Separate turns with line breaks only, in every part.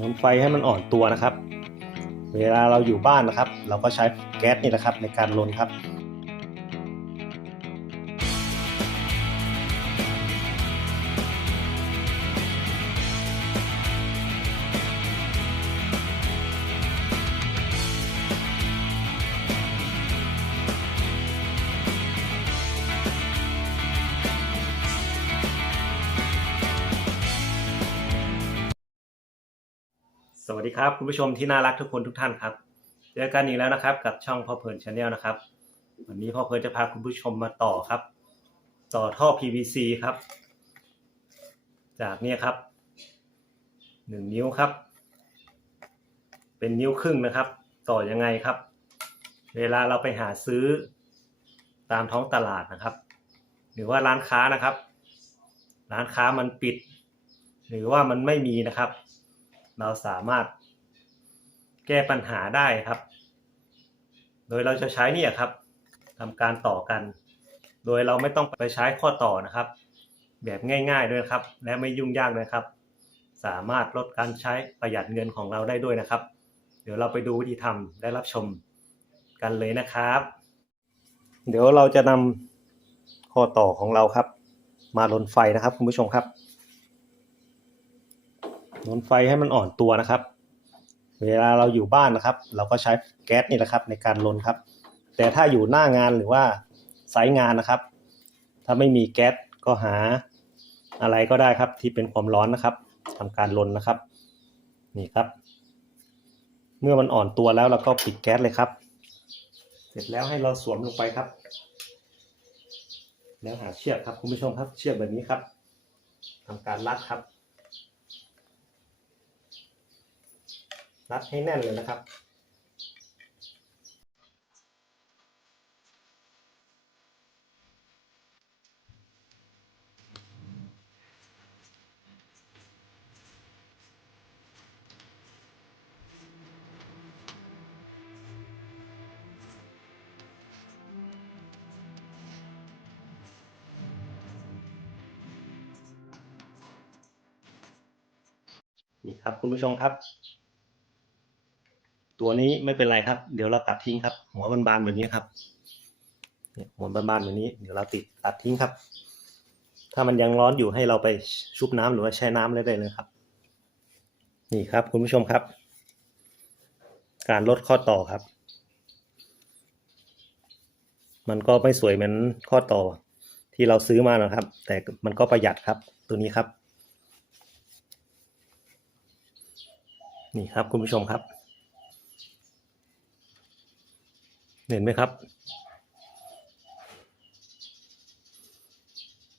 ลนไฟให้มันอ่อนตัวนะครับ เวลาเราอยู่บ้านนะครับ เราก็ใช้แก๊สนี่แหละครับในการลนครับ วัสดีครับ คุณผู้ชมที่น่ารักทุกคนทุกท่านครับ เจอกันอีกแล้วนะครับ กับช่องพ่อเพลินชาแนลนะครับ วันนี้พ่อเพลินจะพาคุณผู้ชมมาต่อครับ ต่อท่อ PVC ครับ จากเนี้ครับหนึ่งนิ้วครับ เป็นนิ้วครึ่งนะครับ ต่อยังไงครับ เวลาเราไปหาซื้อตามท้องตลาดนะครับ หรือว่าร้านค้านะครับ ร้านค้ามันปิด หรือว่ามันไม่มีนะครับ เราสามารถแก้ปัญหาได้ครับ โดยเราจะใช้นี่ครับทำการต่อกัน โดยเราไม่ต้องไปใช้ข้อต่อนะครับ แบบง่าย ๆด้วยครับ และไม่ยุ่งยากด้วยครับ สามารถลดการใช้ประหยัดเงินของเราได้ด้วยนะครับ เดี๋ยวเราไปดูวิธีทำได้รับชมกันเลยนะครับ เดี๋ยวเราจะนำข้อต่อของเราครับ มาลนไฟนะครับคุณผู้ชมครับ ลนไฟให้มันอ่อนตัวนะครับ เวลาเราอยู่บ้านนะครับ เราก็ใช้แก๊สนี่แหละครับ ในการลนครับ แต่ถ้าอยู่หน้างานหรือว่าไซต์งานนะครับ ถ้าไม่มีแก๊สก็หาอะไรก็ได้ครับ ที่เป็นความร้อนนะครับทำการลนนะครับ นี่ครับ เมื่อมันอ่อนตัวแล้วเราก็ปิดแก๊สเลยครับ เสร็จแล้วให้เราสวมลงไปครับ แล้วหาเชือกครับคุณผู้ชมครับ เชือกแบบนี้ครับทำการรัดครับ รัดให้แน่นเลยนะครับ นี่ครับคุณผู้ชมครับ ตัวนี้ไม่เป็นไรครับ เดี๋ยวเราตัดทิ้งครับ หัวบานๆแบบนี้ครับเนี่ยหัวบานๆแบบนี้ เดี๋ยวเราติดตัดทิ้งครับ ถ้ามันยังร้อนอยู่ให้เราไปชุบน้ำหรือว่าแช่น้ำได้เลยครับ นี่ครับคุณผู้ชมครับ การลดข้อต่อครับ มันก็ไม่สวยเหมือนข้อต่อที่เราซื้อมานะครับ แต่มันก็ประหยัดครับ ตัวนี้ครับ นี่ครับคุณผู้ชมครับ เห็นไหมครับ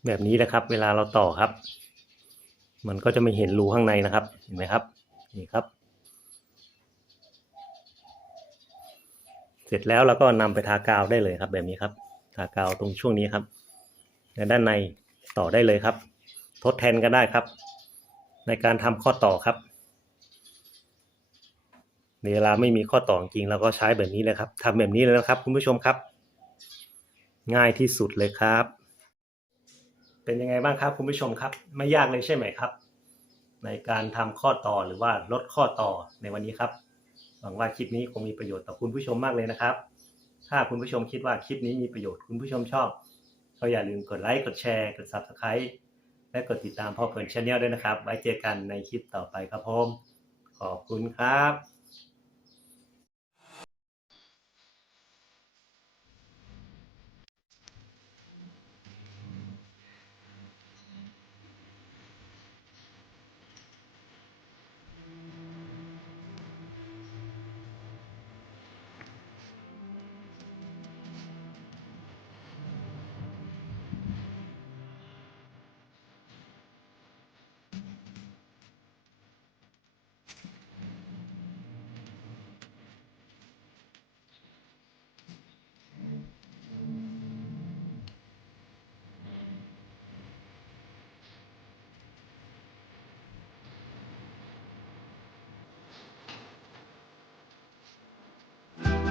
แบบนี้นะครับ เวลาเราต่อครับ มันก็จะไม่เห็นรูข้างในนะครับ เห็นไหมครับ นี่ครับ เสร็จแล้วเราก็นำไปทากาวได้เลยครับ แบบนี้ครับ ทากาวตรงช่วงนี้ครับและด้านในต่อได้เลยครับ ทดแทนกันได้ครับ ในการทำข้อต่อครับ เวลาไม่มีข้อต่อจริงเราก็ใช้แบบนี้เลยครับทำแบบนี้เลยนะครับ คุณผู้ชมครับ ง่ายที่สุดเลยครับ เป็นยังไงบ้างครับ คุณผู้ชมครับ ไม่ยากเลยใช่ไหมครับ ในการทำข้อต่อหรือว่าลดข้อต่อในวันนี้ครับหวังว่าคลิปนี้คงมีประโยชน์ต่อคุณผู้ชมมากเลยนะครับ ถ้าคุณผู้ชมคิดว่าคลิปนี้มีประโยชน์คุณผู้ชมชอบก็อย่าลืมกดไลค์กดแชร์กด subscribe และกดติดตามพ่อเพิร์นชาแนลด้วยนะครับ ไว้เจอกันในคลิปต่อไปครับผม ขอบคุณครับ